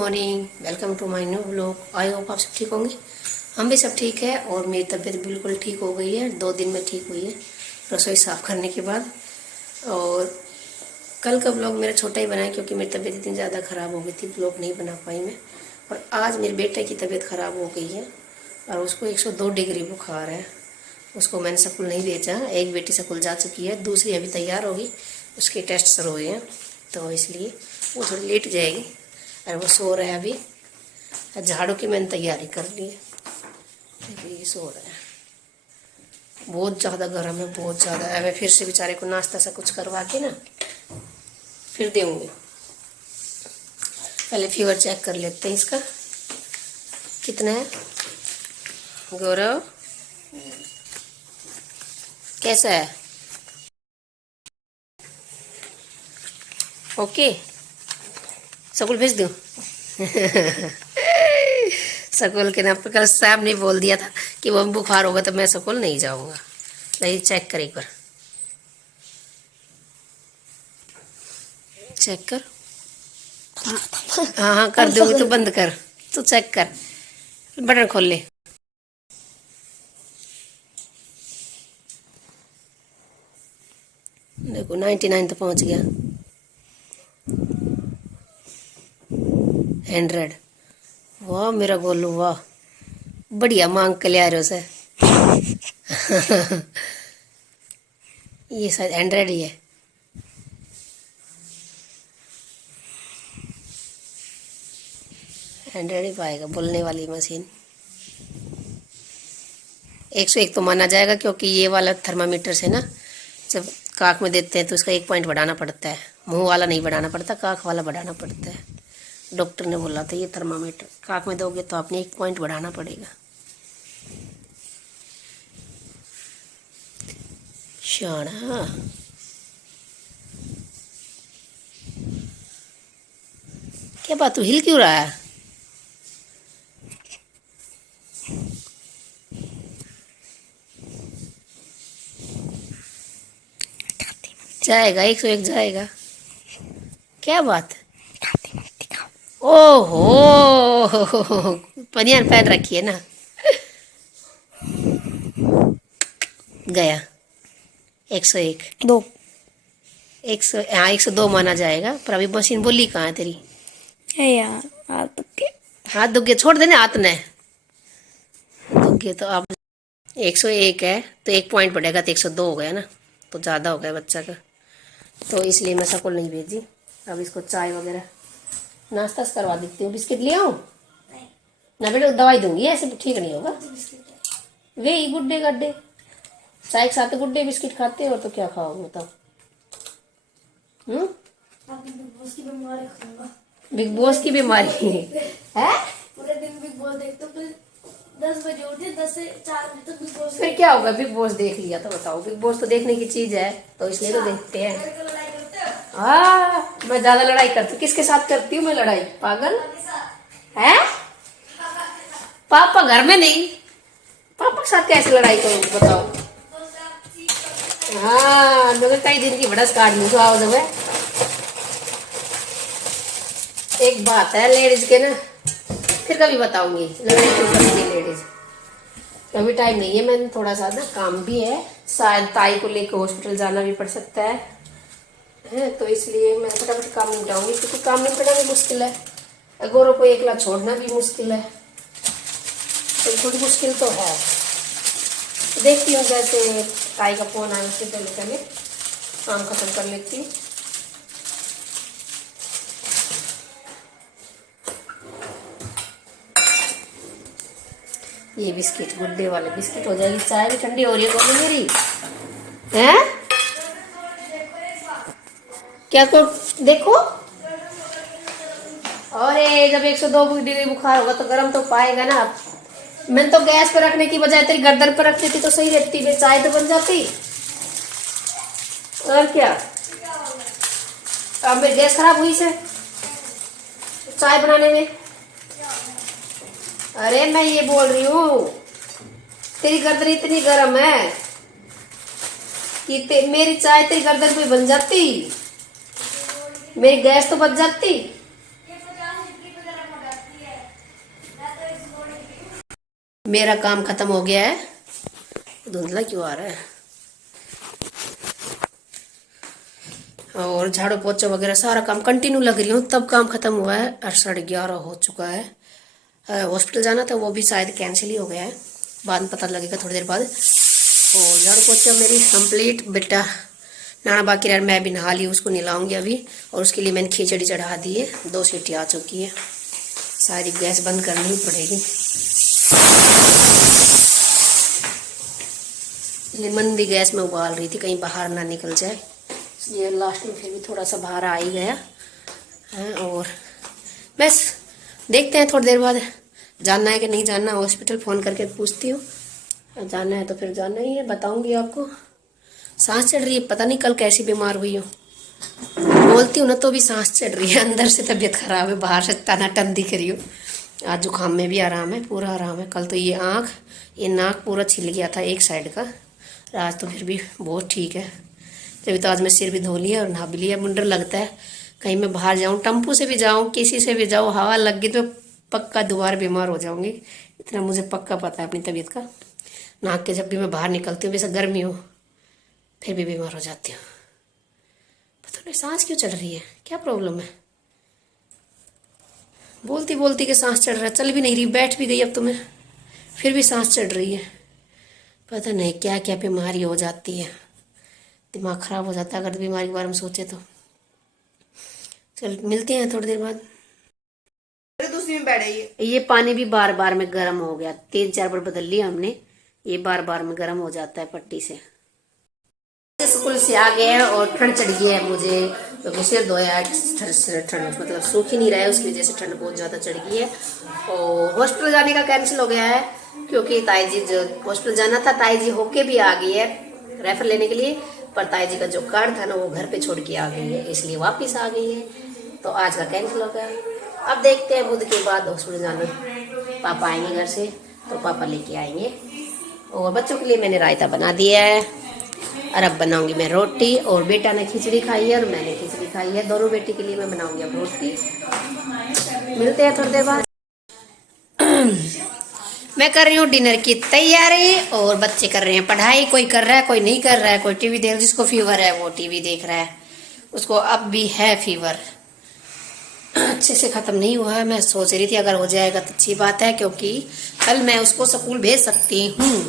Morning, welcome to my new blog. I hope आप सब ठीक होंगे। हम भी सब ठीक है और मेरी तबीयत बिल्कुल ठीक हो गई है। 2 दिन में ठीक हुई है रसोई साफ़ करने के बाद। और कल का ब्लॉग मेरा छोटा ही बना है क्योंकि मेरी तबीयत इतनी ज़्यादा ख़राब हो गई थी, ब्लॉग नहीं बना पाई मैं। और आज मेरे बेटे की तबीयत ख़राब हो गई है और उसको 102 डिग्री बुखार है। उसको मैंने स्कूल नहीं भेजा। एक बेटी स्कूल जा चुकी है, दूसरी अभी तैयार होगी, उसके टेस्ट शुरू हुए हैं, तो इसलिए वो थोड़ी लेट जाएगी और वो सो रहा है अभी। झाड़ू की मैंने तैयारी कर ली है, अभी सो रहा है। बहुत ज़्यादा गर्म है, बहुत ज़्यादा है। मैं फिर से बेचारे को नाश्ता सा कुछ करवा के ना फिर दूँगी। पहले फीवर चेक कर लेते हैं इसका कितना है। गौरव कैसा है? ओके, स्कूल भेज दूँ? स्कूल के ना कल साहब ने बोल दिया था कि वो बुखार होगा तो मैं स्कूल नहीं जाऊँगा। नहीं, चेक कर एक बार, चेक कर। हाँ हाँ कर दूँगी, तो बंद कर, तो चेक कर, बटन खोल ले। देखो 99 तो पहुँच गया। 100। वाह मेरा गोलू, वाह बढ़िया मांग के ले आ रहे हो से। ये शायद 100 ही है। एंड्रॉइड ही पाएगा, बोलने वाली मशीन। 101 तो माना जाएगा क्योंकि ये वाला थर्मामीटर से ना जब काख में देते हैं तो इसका 1 पॉइंट बढ़ाना पड़ता है। मुंह वाला नहीं बढ़ाना पड़ता, काख वाला बढ़ाना पड़ता है। डॉक्टर ने बोला था ये थर्मामीटर काख में दोगे तो आपने 1 पॉइंट बढ़ाना पड़ेगा। शाना क्या बात, तू हिल क्यों रहा है? जाएगा 101 जाएगा। क्या बात? ओहो, बनियान पहन रखी है ना। गया 101 दो 100, हाँ 102 माना जाएगा। पर अभी मशीन बोली कहाँ है तेरी? है यार, आप के हाथ दुखे छोड़ देने, हाथ ने दुखे तो आप 101 है तो 1 पॉइंट बढ़ेगा तो 102 हो गया ना, तो ज़्यादा हो गया बच्चा का, तो इसलिए मैं स्कूल नहीं भेजी। अब इसको चाय वगैरह नाश्ता करवा देती हूँ। बिस्किट ले आऊँ ना बेटा? दवाई दूंगी, ऐसे तो ठीक नहीं होगा। वे ही गुड्डे गड्ढे चाय के साथ गुड्डे बिस्किट खाते हो तो क्या खाओगे बताओ? बिग बॉस की बीमारी है? पूरे दिन बिग बॉस देखते हो, फिर 10 बजे उठे, 10 से 4 बजे तक बिग बॉस। फिर क्या होगा? बिग बॉस देख लिया तो बताओ, बिग बॉस तो देखने की चीज है तो इसलिए तो देखते हैं। हाँ मैं ज्यादा लड़ाई करती हूँ। किसके साथ करती हूँ मैं लड़ाई? पागल है? पापा घर में नहीं, पापा के साथ कैसे लड़ाई करूँ बताओ? हाँ मगर कई दिन की भड़स काट लूँ तो आओ जब। एक बात है लेडीज के ना, फिर कभी बताऊंगी लड़ाई क्यों करती है लेडीज। अभी टाइम नहीं है, मैंने थोड़ा सा ना काम भी है, शायद ताई को लेकर हॉस्पिटल जाना भी पड़ सकता है, तो इसलिए मैं फटाफट काम निपटाऊंगी क्योंकि काम निपटाना भी मुश्किल है। गौरव को एकला छोड़ना भी मुश्किल है, तो थोड़ी मुश्किल तो है। तो देखती हूँ जैसे ताई का फोन आए उससे पहले पहले काम खत्म कर लेती हूँ। ये बिस्किट गुड्डे वाले बिस्किट हो जाएगी। चाय भी ठंडी हो रही है बोलो मेरी है। क्या को देखो, अरे जब 102 डिग्री बुखार होगा तो गर्म तो पाएगा ना। मैंने तो गैस पर रखने की बजाय तेरी गर्दन पर रखती थी तो सही रहती, फिर चाय तो बन जाती। और क्या, अब मेरी गैस खराब हुई से चाय बनाने में। अरे मैं ये बोल रही हूँ तेरी गर्दन इतनी गर्म है कि मेरी चाय तेरी गर्दन पे बन जाती, मेरी गैस तो बच जाती। मेरा काम खत्म हो गया है। धुंधला क्यों आ रहा है? और झाड़ू पोछा वगैरह सारा काम कंटिन्यू लग रही हूँ, तब काम खत्म हुआ है। 11:30 हो चुका है। हॉस्पिटल जाना था, वो भी शायद कैंसिल ही हो गया है, बाद में पता लगेगा थोड़ी देर बाद। और झाड़ू पोछा मेरी कंप्लीट। बेटा नहाना बाकी रहा, मैं भी नहा ली, उसको नहलाऊंगी अभी। और उसके लिए मैंने खिचड़ी चढ़ा दी है, 2 सीटी आ चुकी है। सारी गैस बंद करनी ही पड़ेगी। मंदी गैस में उबाल रही थी, कहीं बाहर ना निकल जाए, इसलिए लास्ट में फिर भी थोड़ा सा बाहर आ ही गया है। और बस देखते हैं थोड़ी देर बाद जानना है कि नहीं जानना। हॉस्पिटल फ़ोन करके पूछती हूँ, जाना है तो फिर जाना ही है, बताऊंगी आपको। सांस चढ़ रही है, पता नहीं कल कैसी बीमार हुई हो। बोलती हूँ ना तो भी सांस चढ़ रही है, अंदर से तबीयत खराब है, बाहर से टनाटन दिख रही हो। आज जुकाम में भी आराम है, पूरा आराम है। कल तो ये आँख ये नाक पूरा छिल गया था एक साइड का, आज तो फिर भी बहुत ठीक है। तभी तो आज मैं सिर भी धो लिया और नहा भी लिया। मुझे डर लगता है कहीं मैं बाहर जाऊँ, टम्पू से भी जाऊँ, किसी से भी जाऊँ, हवा लग गई तो पक्का दोबारा बीमार हो जाऊँगी, इतना मुझे पक्का पता है अपनी तबीयत का। नाक के जब भी मैं बाहर निकलती हूँ, वैसे गर्मी हो फिर भी बीमार हो जाती हूँ। पता नहीं सांस क्यों चढ़ रही है, क्या प्रॉब्लम है। बोलती बोलती कि सांस चढ़ रहा है, चल भी नहीं रही, बैठ भी गई अब तो मैं, फिर भी सांस चढ़ रही है। पता नहीं क्या क्या बीमारी हो जाती है, दिमाग खराब हो जाता है अगर बीमारी के बारे में सोचे तो। चल मिलते हैं थोड़ी देर बाद। दूसरी में बैठ गई। ये पानी भी बार बार में गर्म हो गया, 3-4 बार बदल लिया हमने, ये बार बार में गर्म हो जाता है पट्टी से। स्कूल से आ गए हैं और ठंड चढ़ गई है मुझे, क्योंकि सिर धोया है, ठंड मतलब सूख ही नहीं रहा है, उसकी वजह से ठंड बहुत ज़्यादा चढ़ गई है। और हॉस्पिटल जाने का कैंसिल हो गया है, क्योंकि ताई जी जो हॉस्पिटल जाना था, ताई जी होके भी आ गई है रेफर लेने के लिए, पर ताई जी का जो कार्ड था ना वो घर पे छोड़ के आ गई है, इसलिए वापस आ गई है। तो आज का कैंसिल हो गया। अब देखते हैं बुध के बाद हॉस्पिटल जाना, पापा आएंगे घर से तो पापा लेके आएंगे। और बच्चों के लिए मैंने रायता बना दिया है, और अब बनाऊंगी मैं रोटी। और बेटा ने खिचड़ी खाई है और मैंने खिचड़ी खाई है, दोनों बेटी के लिए मैं बनाऊंगी अब रोटी। मिलते हैं थोड़ी देर बाद। मैं कर रही हूँ डिनर की तैयारी और बच्चे कर रहे हैं पढ़ाई, कोई कर रहा है कोई नहीं कर रहा है, कोई टीवी देख, जिसको फीवर है वो टीवी देख रहा है, उसको अब भी है फीवर, अच्छे से खत्म नहीं हुआ है। मैं सोच रही थी अगर हो जाएगा तो अच्छी बात है, क्योंकि कल मैं उसको स्कूल भेज सकती हूँ,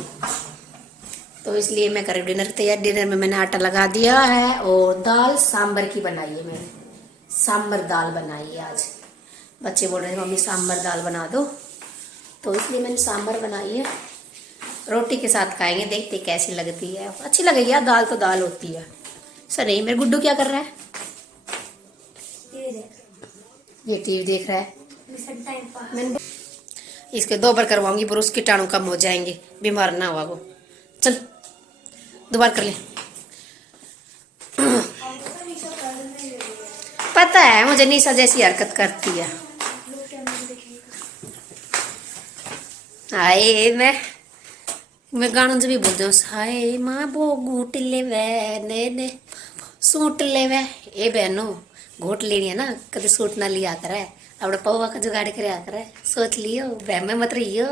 तो इसलिए मैं कर रही हूँ डिनर की तैयारी। डिनर में मैंने आटा लगा दिया है और दाल सांबर की बनाई है मैंने, सांबर दाल बनाई है आज। बच्चे बोल रहे हैं मम्मी सांबर दाल बना दो, तो इसलिए मैंने सांबर बनाई है, रोटी के साथ खाएंगे, देखते कैसी लगती है। अच्छी लगेगी यार, दाल तो दाल होती है। सर नहीं, मेरे गुड्डू क्या कर रहा है? ये टीवी देख रहा है। मैंने इसके 2 बार करवाऊंगी, पर उसके कीटाणु कम हो जाएंगे, बीमार ना हुआ वो। चल दोबारा कर ले। पता है मुझे, निशा जैसी हरकत करती है। हाय मैं गानों से भी बोल जाऊँ, हाय माँ वो घूट ले वे ने सूट ले वे, ए बहनो घोट लेनी है ना, कभी सूट ना लिया करे, अब पौवा का जुगाड़ करे करे, सोच लियो, वह में मत रहियो।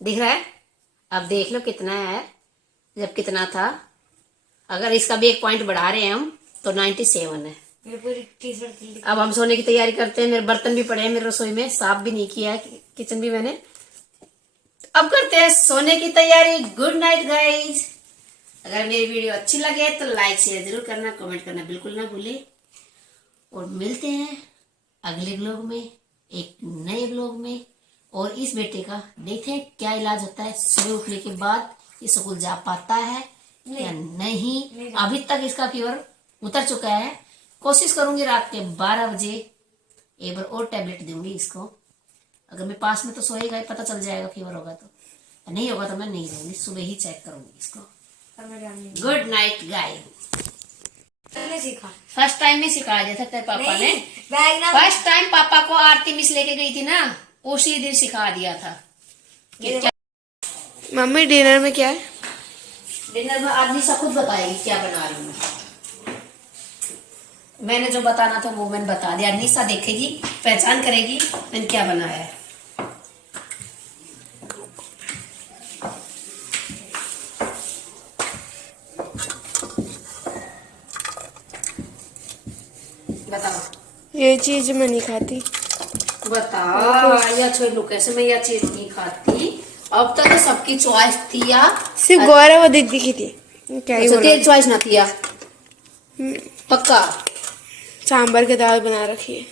दिख रहा है? अब देख लो कितना है, जब कितना था। अगर इसका भी 1 पॉइंट बढ़ा रहे हैं हम तो 97 है। अब हम सोने की तैयारी करते हैं। मेरे बर्तन भी पड़े हैं मेरे रसोई में, साफ भी नहीं किया है, किचन भी मैंने। अब करते हैं सोने की तैयारी। Good night guys. अगर मेरी वीडियो अच्छी लगे तो लाइक शेयर जरूर करना, कमेंट करना बिल्कुल ना भूले, और मिलते हैं अगले ब्लॉग में, एक नए ब्लॉग में। और इस बेटे का देखते हैं क्या इलाज होता है, सुबह उठने के बाद ये स्कूल जा पाता है या नहीं। अभी तक इसका फीवर उतर चुका है, कोशिश करूंगी रात के 12 बजे एक बार और टैबलेट दूंगी इसको। अगर मैं पास में तो सोएगा, पता चल जाएगा फीवर होगा तो, नहीं होगा तो मैं नहीं दूंगी, सुबह ही चेक करूंगी इसको। Good night guys. First time में सिखाया जाता तेरे पापा ने, फर्स्ट टाइम पापा को आरती मिस लेके गई थी ना, उसी दिन सिखा दिया था। मम्मी डिनर में क्या है? डिनर में आदमी सब खुद बताएगी क्या बना रही हूँ। मैंने जो बताना था वो मैंने बता दिया। निशा देखेगी, पहचान करेगी मैंने क्या बनाया है। बताओ। ये चीज मैं नहीं खाती। बता या छोड़ कैसे मैं यह चीज नहीं खाती। अब तक तो सबकी चॉइस थी या सिर्फ गौरव और दीदी की थी। क्या ही अच्छा, बोला। तेरी चॉइस ना थी या पक्का। सांबर की दाल बना रखी है।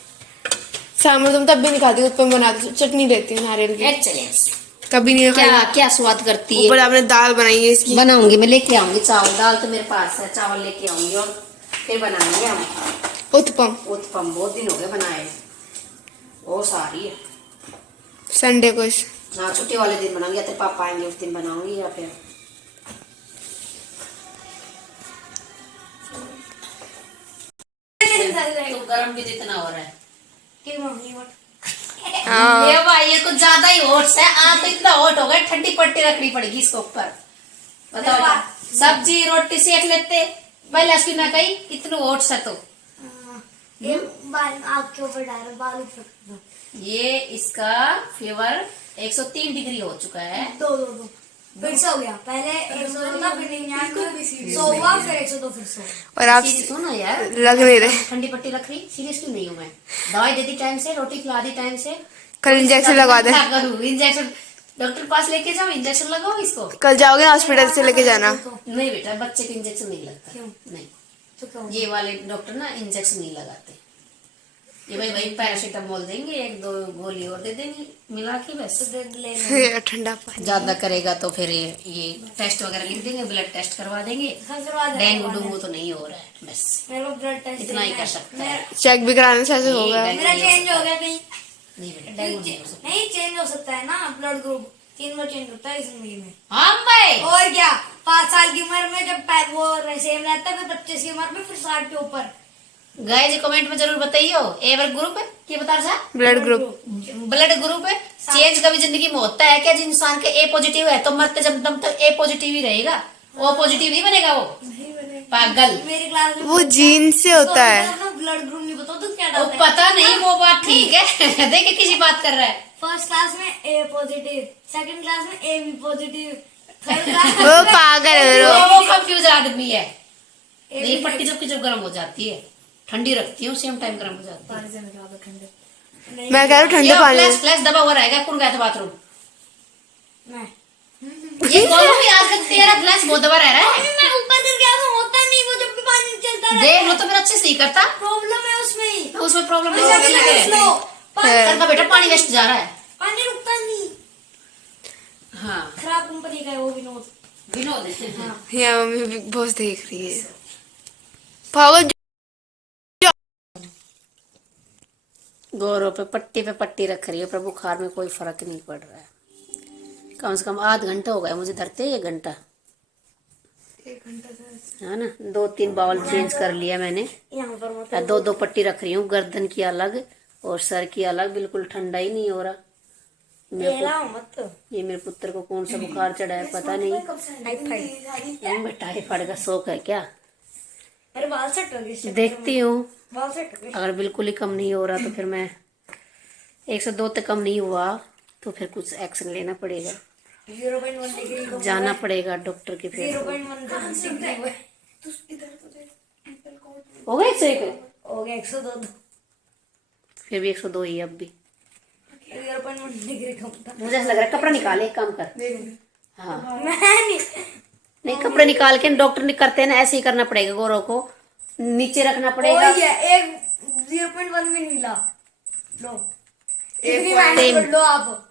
सांबर तुम तब भी नहीं खाती, उत्पम बनाती, चटनी देती है नारियल की। एक्सीलेंस। कभी नहीं क्या खाई। क्या स्वाद करती है। ऊपर आपने दाल बनाई है इसकी। बनाऊंगी मैं, लेके आऊंगी चावल, दाल तो मेरे पास है, चावल लेके आऊंगी और फिर बनाएंगे हम उत्पम उत्पम। बहुत दिन हो गए बनाए। वो सारी है संडे को इस हाँ, छुट्टी वाले दिन बनाऊंगी या तो पापा आएंगे उस दिन बनाऊंगी या फिर तो गर्म भी जितना हो रहा है। हाँ। ये भाई ये कुछ ज्यादा ही होट्स है। आप तो इतना होट हो गए, ठंडी पट्टी रखनी पड़ेगी इसके ऊपर। बताओ, सब्जी रोटी सेक लेते पहले उसकी ना कही इतने होट्स है तो आग के ऊपर डाल बाल ऊपर। ये इसका फीवर 103 डिग्री हो चुका है। दो फिर से हो गया। पहले 102 था, फिर 99, 100 हुआ, फिर 102, फिर 100। और आप सुनो यार, लग नहीं रहे। ठंडी पट्टी रख रही, सीरियसली नहीं हूँ मैं। दवाई देती टाइम से, रोटी खिला दी टाइम से। कल इंजेक्शन लगवा दे। इंजेक्शन डॉक्टर के पास लेके जाओ, इंजेक्शन लगाओ इसको। कल जाओगे ना हॉस्पिटल से लेके जाना। नहीं बेटा, बच्चे को इंजेक्शन नहीं लगता। क्यों? नहीं, तो ये वाले डॉक्टर ना इंजेक्शन नहीं लगाते। ये भाई भाई पैरासीटामोल देंगे, 1-2 गोली और दे देंगे मिला के बस। ठंडा पानी ज्यादा करेगा तो फिर ये टेस्ट वगैरह लिख देंगे, ब्लड टेस्ट करवा देंगे। डेंगू डूंगू तो नहीं हो रहा है, बस मेरे को ब्लड टेस्ट इतना ही कर सकता है। चेक भी कराने से ऐसे होगा। मेरा चेंज हो गया कहीं। नहीं बेटा, डेंगू नहीं हो सकता। नहीं चेंज हो सकता है ना, ब्लड ग्रुप 3 बार चेंज होता है जिंदगी में। हाँ भाई, और क्या, 5 साल की उम्र में जब वो सेम रहता है, फिर 25 की उम्र में, फिर 60 के ऊपर। गाय जी कमेंट में जरूर बताइए ए वर्ग ग्रुप है क्या बता रहा था? ब्लड ग्रुप ब्लड ग्रुप है। चेंज कभी जिंदगी में होता है क्या? जिस इंसान के ए पॉजिटिव है तो मरते जब दम तक ए पॉजिटिव ही रहेगा, ओ पॉजिटिव नहीं बनेगा वो। पागल। मेरी क्लास में वो जीन से होता है। ब्लड ग्रुप नहीं बताओ तो क्या वो डालते हैं? पता नहीं, वो बात ठीक है। देखिए किसी बात कर रहा है। फर्स्ट क्लास में ए पॉजिटिव, सेकंड क्लास में A B positive, third class वो पागल है। वो कंफ्यूज आदमी है। ये पट्टी जब गर्म हो जाती है, ठंडी रखती हूँ, सेम टाइम गर्म हो जाती है। मैं कह रहा हूँ ठंडे पानी। फ्लैश दबा हुआ रहेगा। कौन गया था बाथरूम? मैं ये बोलो भी आज तक तेरा फ्लैश बहुत दबा रह रहा है। मैं ऊपर कर गया तो होता नहीं, वो जब भी पानी चलता रहता देख लो तो फिर अच्छे से नहीं करता। प्रॉब्लम है उसमें ही। उसमें प्रॉब्लम अच्छा, है। स्लो सर का बेटा पानी वेस्ट जा रहा है। पानी रुकता नहीं। हाँ, खराब कंपनी का है वो विनोद। विनोद है। हाँ, यहाँ मम्मी बिग बॉस देख रही है। पागल। गौरव पे पट्टी रख रही है, पर बुखार में कोई फर्क नहीं पड़ रहा है। कम से कम आध घंटा हो गया मुझे धरते, 1 घंटा 1 घंटा है ना। 2-3 बाउल चेंज कर लिया मैंने। यहाँ पर मतलब 2-2 पट्टी रख रही हूँ, गर्दन की अलग और सर की अलग। बिल्कुल ठंडा ही नहीं हो रहा। ये मेरे पुत्र को कौन सा बुखार चढ़ा है पता नहीं। टाइफाइड का शौक है क्या? अरे बाल सेट हो गए। देखती हूँ, बाल सेट हो गए। अगर बिल्कुल ही कम नहीं हो रहा तो फिर मैं 102 तक कम नहीं हुआ तो फिर कुछ एक्शन लेना पड़ेगा। 0.1 डिग्री जाना पड़ेगा डॉक्टर के। फिर 0.1 डिग्री हो गया 101, हो गया 102। फिर भी 102 ही अब भी। 0.1 डिग्री कम था। मुझे ऐसा लग रहा है कपड़ा निकाले, एक काम कर। हाँ, मैं नहीं कपड़े निकाल के डॉक्टर नहीं करते ना, ऐसे ही करना पड़ेगा। गौरव को नीचे रखना पड़ेगा। एक 0.1 में नीला लो, इतनी मेहनत लो आप।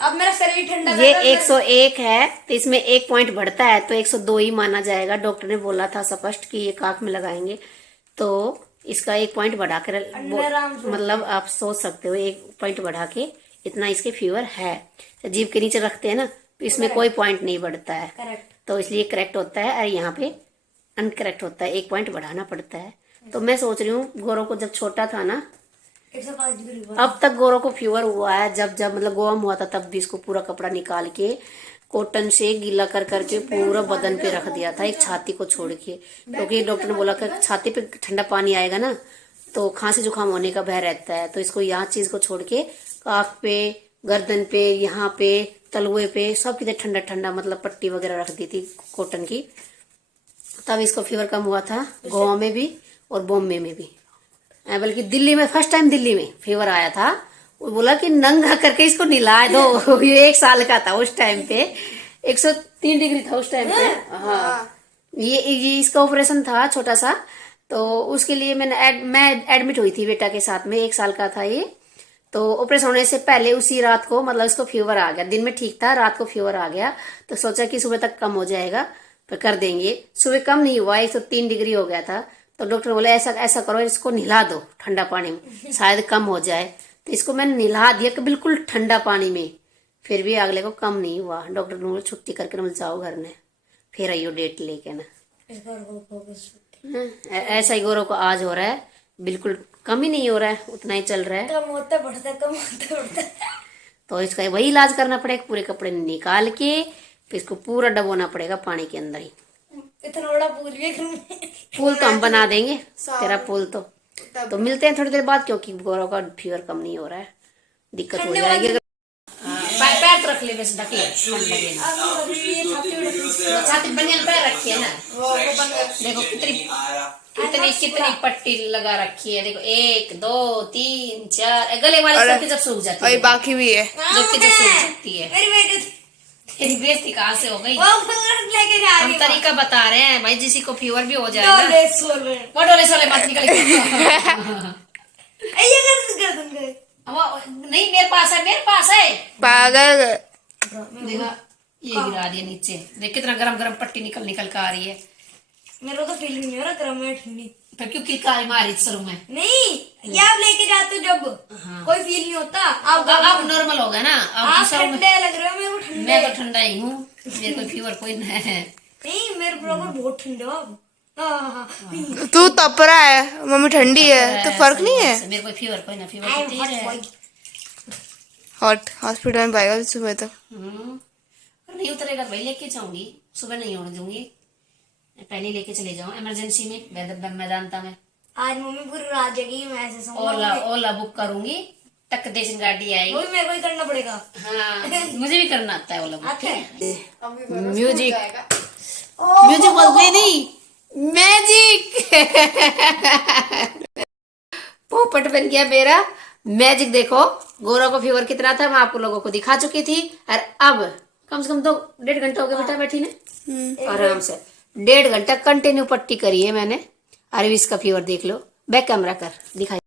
अब मेरा शरीर ठंडा ये 101 है तो इसमें 1 पॉइंट बढ़ता है तो 102 ही माना जाएगा। डॉक्टर ने बोला था स्पष्ट कि ये काख में लगाएंगे तो इसका 1 पॉइंट बढ़ा कर, मतलब आप सोच सकते हो 1 पॉइंट बढ़ा के इतना इसके फीवर है। जीभ के नीचे रखते हैं ना तो इसमें कोई पॉइंट नहीं बढ़ता है। करेक्ट। तो इसलिए करेक्ट होता है और यहाँ पे अनकरेक्ट होता है, 1 पॉइंट बढ़ाना पड़ता है। तो मैं सोच रही हूँ गौरव को जब छोटा था ना, 105 डिग्री अब तक गौरव को फीवर हुआ है, जब मतलब गोवा में हुआ था तब भी इसको पूरा कपड़ा निकाल के कॉटन से गीला कर करके पूरा बदन पे रख दिया था, एक छाती को छोड़ के, क्योंकि डॉक्टर ने बोला कि छाती पे ठंडा पानी आएगा ना तो खांसी जुकाम होने का भय रहता है, तो इसको यहाँ चीज को छोड़ के काफ पे, गर्दन पे, यहाँ पे, तलुए पे सब कितने ठंडा ठंडा मतलब पट्टी वगैरह रख दी थी कॉटन की। तब इसको फीवर कम हुआ था, गोवा में भी और बॉम्बे में भी, बल्कि दिल्ली में फर्स्ट टाइम दिल्ली में फीवर आया था। वो बोला कि नंगा करके इसको नहला दो। ये 1 साल का था उस टाइम पे, 103 डिग्री था उस टाइम पे। हाँ, ये इसका ऑपरेशन था छोटा सा, तो उसके लिए मैं एडमिट हुई थी बेटा के साथ में, 1 साल का था ये। तो ऑपरेशन होने से पहले उसी रात को मतलब इसको फीवर आ गया, दिन में ठीक था, रात को फीवर आ गया, तो सोचा कि सुबह तक कम हो जाएगा फिर कर देंगे। सुबह कम नहीं हुआ, 103 डिग्री हो गया था। तो डॉक्टर बोले ऐसा करो, इसको नहला दो ठंडा पानी में, शायद कम हो जाए। तो इसको मैंने नहला दिया कि बिल्कुल ठंडा पानी में, फिर भी अगले को कम नहीं हुआ। डॉक्टर ने बोला छुट्टी करके ना जाओ घर में, फिर आइयो डेट लेके ना। ऐसा ही गौरव को आज हो रहा है, बिल्कुल कम ही नहीं हो रहा है, उतना ही चल रहा है। कम होता बढ़ता, कम होता बढ़ता। तो इसका वही इलाज करना पड़ेगा, पूरे कपड़े निकाल के फिर इसको पूरा डबोना पड़ेगा पानी के अंदर ही। इतना बड़ा पूल भी फूल तो हम बना देंगे तेरा फूल तो मिलते हैं थोड़ी देर बाद, क्योंकि गौरव का फीवर कम नहीं हो रहा है, दिक्कत हो जाएगी। पैर तो रख ले, वैसे ढक ले, छाती बनियान पैर रखी है ना, देखो कितनी पट्टी लगा रखी है, देखो 1 2 3 4, गले वाली सबकी जब सूख जाती है, बाकी भी है जबकि जब सूख सकती है। तेरी बेइज्जती कहाँ से हो गई? हम तरीका बता रहे हैं भाई, जिसी को फीवर भी हो जाए ना, वो डोले सोले मत निकल। नहीं मेरे पास है पागल। देखा ये गिरा दिया नीचे, देख कितना गरम गरम पट्टी निकल कर आ रही है। मेरे को तो फील नहीं हो रहा गर्म है ठंडी, फिर क्यों किलकारी मारी सर में? नहीं ये आप लेके जाते हो जब कोई फील नहीं होता। अब नॉर्मल हो गया ना, आप ठंडे लग रहे हो, मेरे को ठंडे। मैं तो ठंडा ही हूँ, मेरे कोई फीवर कोई नहीं है। नहीं मेरे बराबर बहुत ठंडे हो आप। तू तप रहा है, मम्मी ठंडी है, तो फर्क नहीं है। मेरे कोई फीवर कोई ना, फीवर कितनी है। हॉट हॉस्पिटल में पाएगा सुबह तक। नहीं उतरेगा भाई, लेके जाऊंगी, सुबह नहीं होने दूंगी, पहले लेके चले जाऊं इमरजेंसी में मैदानता में। आज मम्मी पूरी रात जगी, मैं ऐसे ओला बुक करूंगी, टक देशन गाड़ी आएगी, वो भी मेरे को ही करना पड़ेगा। हाँ मुझे भी करना आता है ओला बुक। आता है म्यूजिक बोलते नहीं, मैजिक। पोपट बन गया मेरा मैजिक। देखो गौरव को फीवर कितना था मैं आपको लोगों को दिखा चुकी थी, और अब कम से कम 2-1.5 घंटा हो गया बेटा बैठी ने आराम से, 1.5 घंटा कंटिन्यू पट्टी करी है मैंने। अरे इसका फीवर देख लो, बैक कैमरा कर दिखाई।